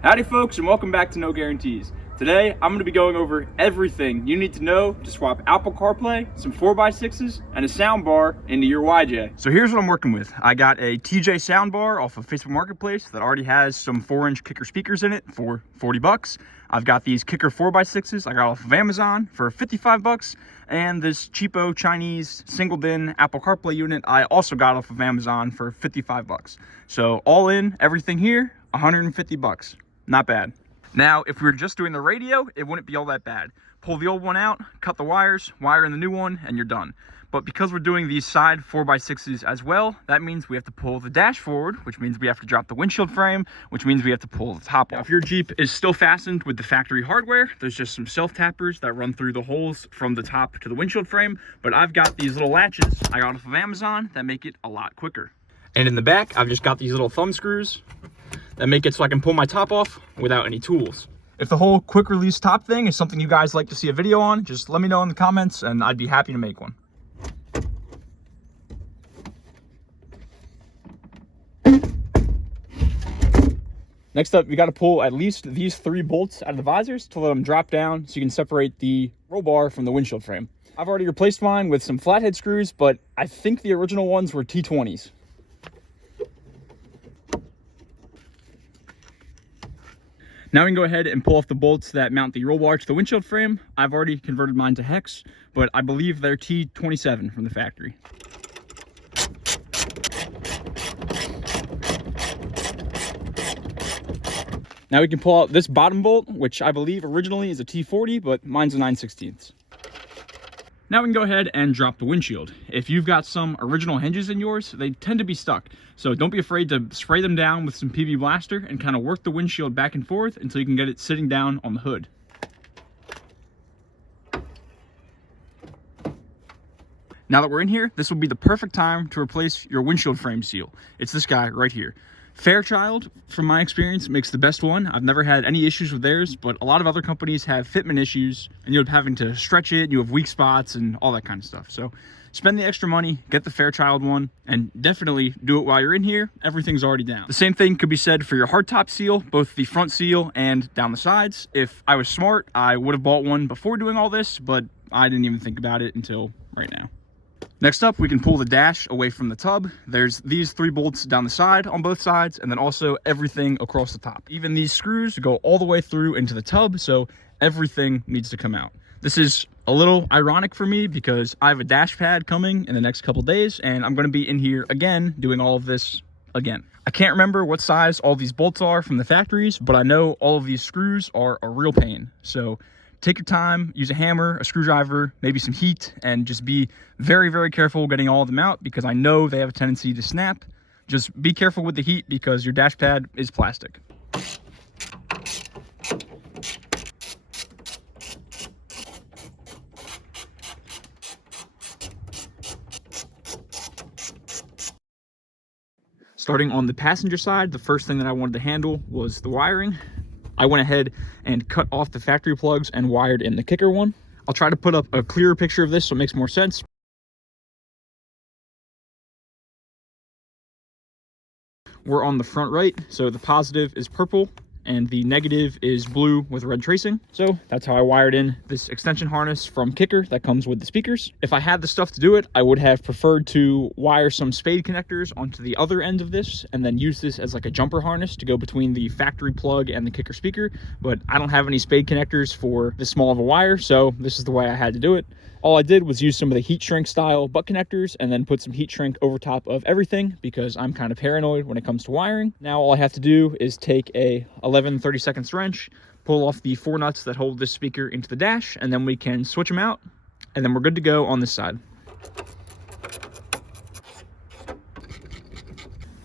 Howdy folks, and welcome back to No Guarantees. Today I'm going to be going over everything you need to know to swap Apple Carplay, some 4x6s, and a soundbar into your YJ. So here's what I'm working with. I got a TJ soundbar off of Facebook Marketplace that already has some 4-inch kicker speakers in it for 40 bucks. I've got these kicker 4x6s I got off of Amazon for 55 bucks. And this cheapo Chinese single DIN Apple CarPlay unit I also got off of Amazon for 55 bucks. So all in, everything here, 150 bucks. Not bad. Now, if we were just doing the radio, it wouldn't be all that bad. Pull the old one out, cut the wires, wire in the new one, and you're done. But because we're doing these side 4x6s as well, that means we have to pull the dash forward, which means we have to drop the windshield frame, which means we have to pull the top off. Now, if your Jeep is still fastened with the factory hardware, there's just some self-tappers that run through the holes from the top to the windshield frame. But I've got these little latches I got off of Amazon that make it a lot quicker. And in the back, I've just got these little thumb screws that make it so I can pull my top off without any tools. If the whole quick release top thing is something you guys like to see a video on, just let me know in the comments and I'd be happy to make one. Next up, you got to pull at least these 3 bolts out of the visors to let them drop down so you can separate the roll bar from the windshield frame. I've already replaced mine with some flathead screws, but I think the original ones were T20s. Now we can go ahead and pull off the bolts that mount the roll bar to the windshield frame. I've already converted mine to hex, but I believe they're T27 from the factory. Now we can pull out this bottom bolt, which I believe originally is a T40, but mine's a 9/16. Now we can go ahead and drop the windshield. If you've got some original hinges in yours, they tend to be stuck. So don't be afraid to spray them down with some PV Blaster and kind of work the windshield back and forth until you can get it sitting down on the hood. Now that we're in here, this will be the perfect time to replace your windshield frame seal. It's this guy right here. Fairchild, from my experience, makes the best one. I've never had any issues with theirs, but a lot of other companies have fitment issues, and you're having to stretch it, you have weak spots, and all that kind of stuff. So spend the extra money, get the Fairchild one, and definitely do it while you're in here. Everything's already down. The same thing could be said for your hardtop seal, both the front seal and down the sides. If I was smart, I would have bought one before doing all this, but I didn't even think about it until right now. Next up, we can pull the dash away from the tub. There's these 3 bolts down the side on both sides, and then also everything across the top. Even these screws go all the way through into the tub, so everything needs to come out. This is a little ironic for me because I have a dash pad coming in the next couple days, and I'm going to be in here again doing all of this again. I can't remember what size all these bolts are from the factories, but I know all of these screws are a real pain. So take your time, use a hammer, a screwdriver, maybe some heat, and just be very, very careful getting all of them out because I know they have a tendency to snap. Just be careful with the heat because your dash pad is plastic. Starting on the passenger side, the first thing that I wanted to handle was the wiring. I went ahead and cut off the factory plugs and wired in the kicker one. I'll try to put up a clearer picture of this so it makes more sense. We're on the front right, so the positive is purple and the negative is blue with red tracing. So that's how I wired in this extension harness from kicker that comes with the speakers. If I had the stuff to do it, I would have preferred to wire some spade connectors onto the other end of this and then use this as like a jumper harness to go between the factory plug and the kicker speaker. But I don't have any spade connectors for this small of a wire, so this is the way I had to do it. All I did was use some of the heat shrink style butt connectors and then put some heat shrink over top of everything because I'm kind of paranoid when it comes to wiring. Now all I have to do is take a 11/32 wrench, pull off the 4 nuts that hold this speaker into the dash, and then we can switch them out, and then we're good to go on this side.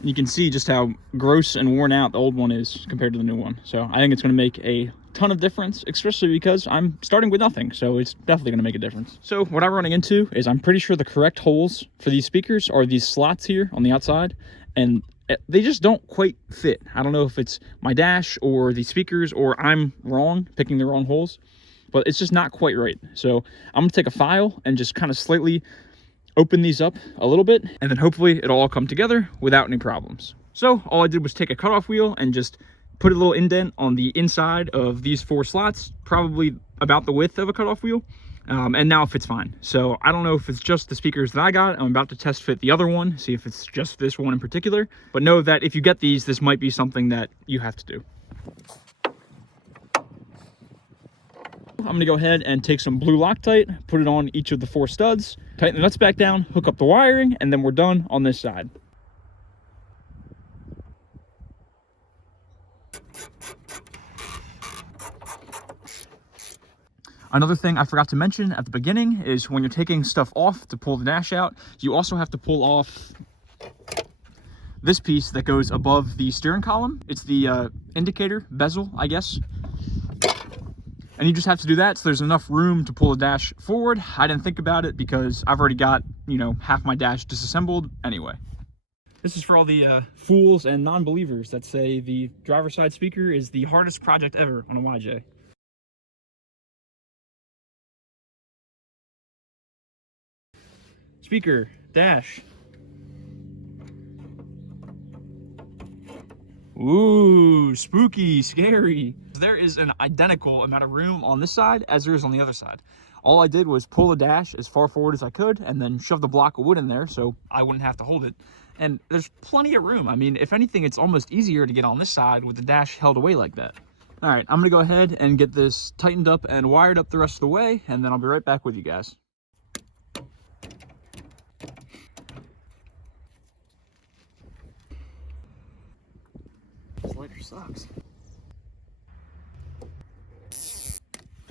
You can see just how gross and worn out the old one is compared to the new one. So I think it's going to make a ton of difference, especially because I'm starting with nothing, so it's definitely going to make a difference. So what I'm running into is I'm pretty sure the correct holes for these speakers are these slots here on the outside, and they just don't quite fit. I don't know if it's my dash or the speakers or I'm wrong, picking the wrong holes, but it's just not quite right. So I'm going to take a file and just kind of slightly open these up a little bit, and then hopefully it'll all come together without any problems. So all I did was take a cutoff wheel and just put a little indent on the inside of these 4 slots, probably about the width of a cutoff wheel. And now it fits fine. So I don't know if it's just the speakers that I got. I'm about to test fit the other one, see if it's just this one in particular. But know that if you get these, this might be something that you have to do. I'm gonna go ahead and take some blue Loctite, put it on each of the 4 studs, tighten the nuts back down, hook up the wiring, and then we're done on this side. Another thing I forgot to mention at the beginning is when you're taking stuff off to pull the dash out, you also have to pull off this piece that goes above the steering column. It's the indicator bezel, I guess. And you just have to do that so there's enough room to pull the dash forward. I didn't think about it because I've already got, you know, half my dash disassembled anyway. This is for all the fools and non-believers that say the driver's side speaker is the hardest project ever on a YJ. Speaker, dash. Ooh, spooky, scary. There is an identical amount of room on this side as there is on the other side. All I did was pull the dash as far forward as I could and then shove the block of wood in there so I wouldn't have to hold it. And there's plenty of room. I mean, if anything, it's almost easier to get on this side with the dash held away like that. All right, I'm gonna go ahead and get this tightened up and wired up the rest of the way, and then I'll be right back with you guys. This lighter sucks.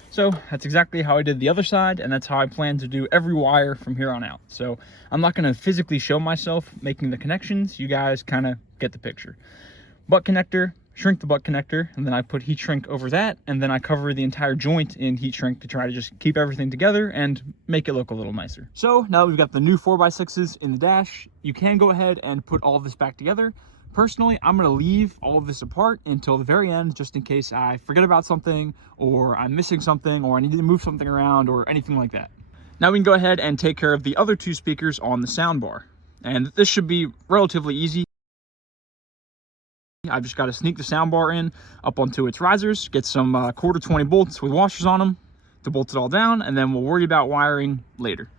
So that's exactly how I did the other side, and that's how I plan to do every wire from here on out. So I'm not going to physically show myself making the connections. You guys kind of get the picture. Butt connector, shrink the butt connector, and then I put heat shrink over that, and then I cover the entire joint in heat shrink to try to just keep everything together and make it look a little nicer. So now we've got the new 4x6s in the dash. You can go ahead and put all of this back together. Personally, I'm going to leave all of this apart until the very end, just in case I forget about something, or I'm missing something, or I need to move something around, or anything like that. Now we can go ahead and take care of the other 2 speakers on the sound bar. And this should be relatively easy. I've just got to sneak the sound bar in up onto its risers, get some 1/4 bolts with washers on them to bolt it all down, and then we'll worry about wiring later.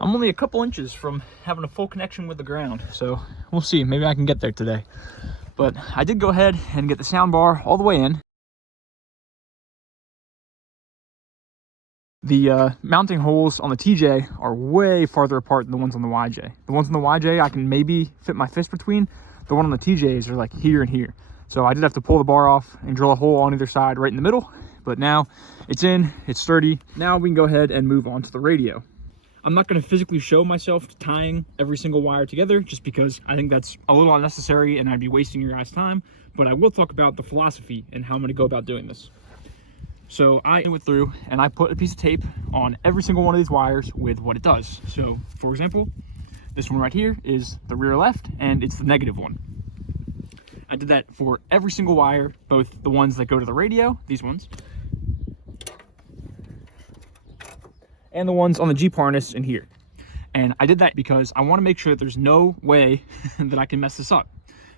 I'm only a couple inches from having a full connection with the ground, so we'll see. Maybe I can get there today. But I did go ahead and get the sound bar all the way in. The mounting holes on the TJ are way farther apart than the ones on the YJ. The ones on the YJ I can maybe fit my fist between. The one on the TJs are like here and here. So I did have to pull the bar off and drill a hole on either side right in the middle. But now it's in, it's sturdy. Now we can go ahead and move on to the radio. I'm not going to physically show myself tying every single wire together just because I think that's a little unnecessary and I'd be wasting your guys' time, but I will talk about the philosophy and how I'm going to go about doing this. So I went through and I put a piece of tape on every single one of these wires with what it does. So for example, this one right here is the rear left and it's the negative one. I did that for every single wire, both the ones that go to the radio, these ones, and the ones on the Jeep harness in here. And I did that because I want to make sure that there's no way that I can mess this up.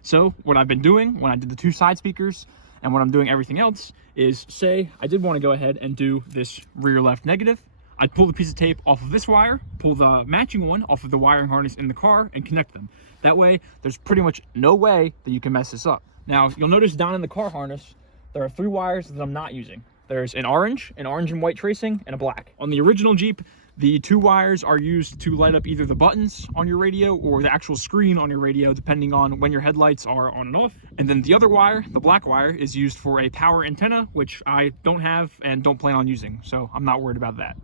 So what I've been doing when I did the 2 side speakers and when I'm doing everything else is, say I did want to go ahead and do this rear left negative, I'd pull the piece of tape off of this wire, pull the matching one off of the wiring harness in the car, and connect them. That way there's pretty much no way that you can mess this up. Now you'll notice down in the car harness there are 3 wires that I'm not using. There's an orange and white tracing, and a black. On the original Jeep, the 2 wires are used to light up either the buttons on your radio or the actual screen on your radio, depending on when your headlights are on and off. And then the other wire, the black wire, is used for a power antenna, which I don't have and don't plan on using, so I'm not worried about that.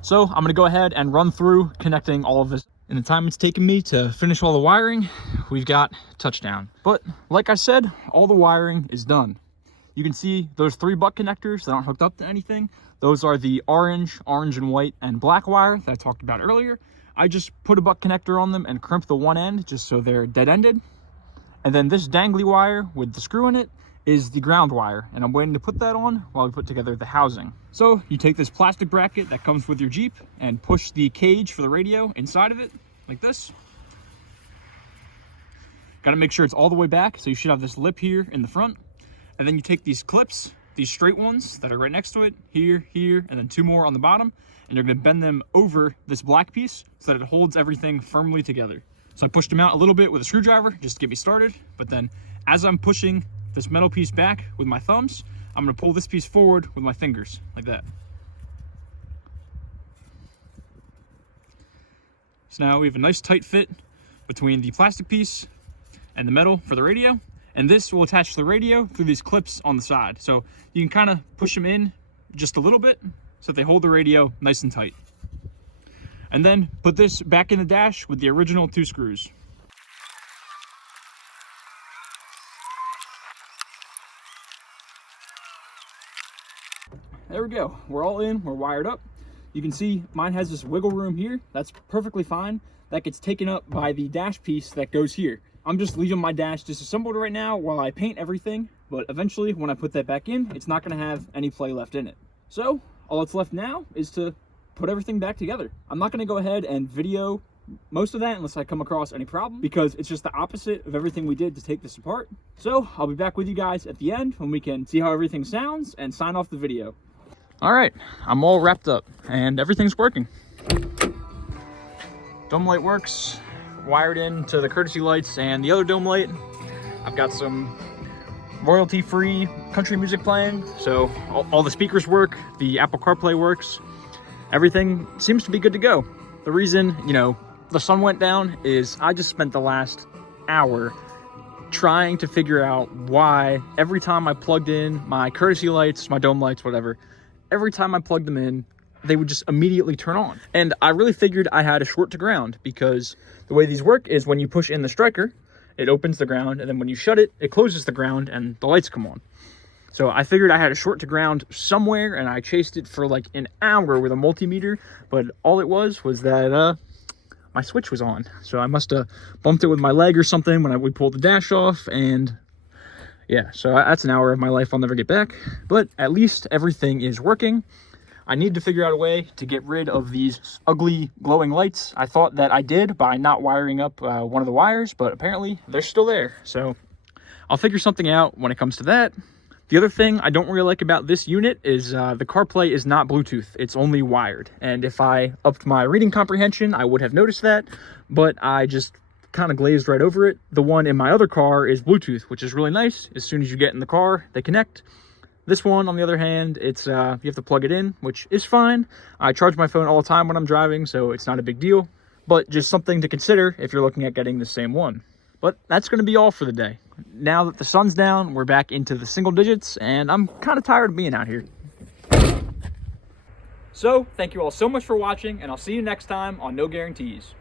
So I'm gonna go ahead and run through connecting all of this. In the time it's taken me to finish all the wiring, we've got touchdown. But like I said, all the wiring is done. You can see those 3 butt connectors that aren't hooked up to anything. Those are the orange and white, and black wire that I talked about earlier. I just put a butt connector on them and crimp the one end just so they're dead-ended. And then this dangly wire with the screw in it is the ground wire, and I'm waiting to put that on while we put together the housing. So you take this plastic bracket that comes with your Jeep and push the cage for the radio inside of it like this. Got to make sure it's all the way back, so you should have this lip here in the front. And then you take these clips, these straight ones that are right next to it, here, here, and then 2 more on the bottom, and you're going to bend them over this black piece so that it holds everything firmly together. So I pushed them out a little bit with a screwdriver just to get me started, but then as I'm pushing this metal piece back with my thumbs, I'm going to pull this piece forward with my fingers, like that. So now we have a nice tight fit between the plastic piece and the metal for the radio, and this will attach to the radio through these clips on the side. So you can kind of push them in just a little bit so that they hold the radio nice and tight. And then put this back in the dash with the original 2 screws. There we go, we're all in, we're wired up. You can see mine has this wiggle room here. That's perfectly fine. That gets taken up by the dash piece that goes here. I'm just leaving my dash disassembled right now while I paint everything, but eventually when I put that back in, it's not gonna have any play left in it. So all that's left now is to put everything back together. I'm not gonna go ahead and video most of that unless I come across any problem, because it's just the opposite of everything we did to take this apart. So I'll be back with you guys at the end when we can see how everything sounds and sign off the video. All right, I'm all wrapped up and everything's working. Dome light works, wired in to the courtesy lights and the other dome light. I've got some royalty-free country music playing, so all the speakers work, the Apple Carplay works. Everything seems to be good to go. The reason, the sun went down is I just spent the last hour trying to figure out why every time I plugged in my courtesy lights, my dome lights, whatever, every time I plugged them in, they would just immediately turn on. And I really figured I had a short to ground, because the way these work is when you push in the striker, it opens the ground, and then when you shut it, it closes the ground and the lights come on. So I figured I had a short to ground somewhere, and I chased it for like an hour with a multimeter, but all it was that my switch was on. So I must have bumped it with my leg or something when we pulled the dash off, and yeah, so that's an hour of my life I'll never get back. But at least everything is working. I need to figure out a way to get rid of these ugly glowing lights. I thought that I did by not wiring up one of the wires, but apparently they're still there. So I'll figure something out when it comes to that. The other thing I don't really like about this unit is the CarPlay is not Bluetooth. It's only wired. And if I upped my reading comprehension, I would have noticed that, but I just kind of glazed right over it. The one in my other car is Bluetooth, which is really nice. As soon as you get in the car, they connect. This one, on the other hand, it's you have to plug it in, which is fine. I charge my phone all the time when I'm driving, so it's not a big deal. But just something to consider if you're looking at getting the same one. But that's going to be all for the day. Now that the sun's down, we're back into the single digits, and I'm kind of tired of being out here. So, thank you all so much for watching, and I'll see you next time on No Guarantees.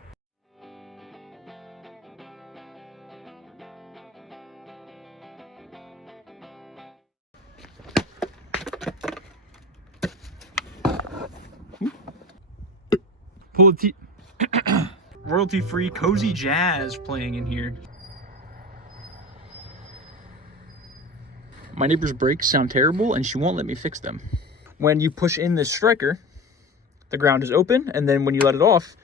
Pull the royalty-free cozy jazz playing in here. My neighbor's brakes sound terrible and she won't let me fix them. When you push in this striker, the ground is open, and then when you let it off,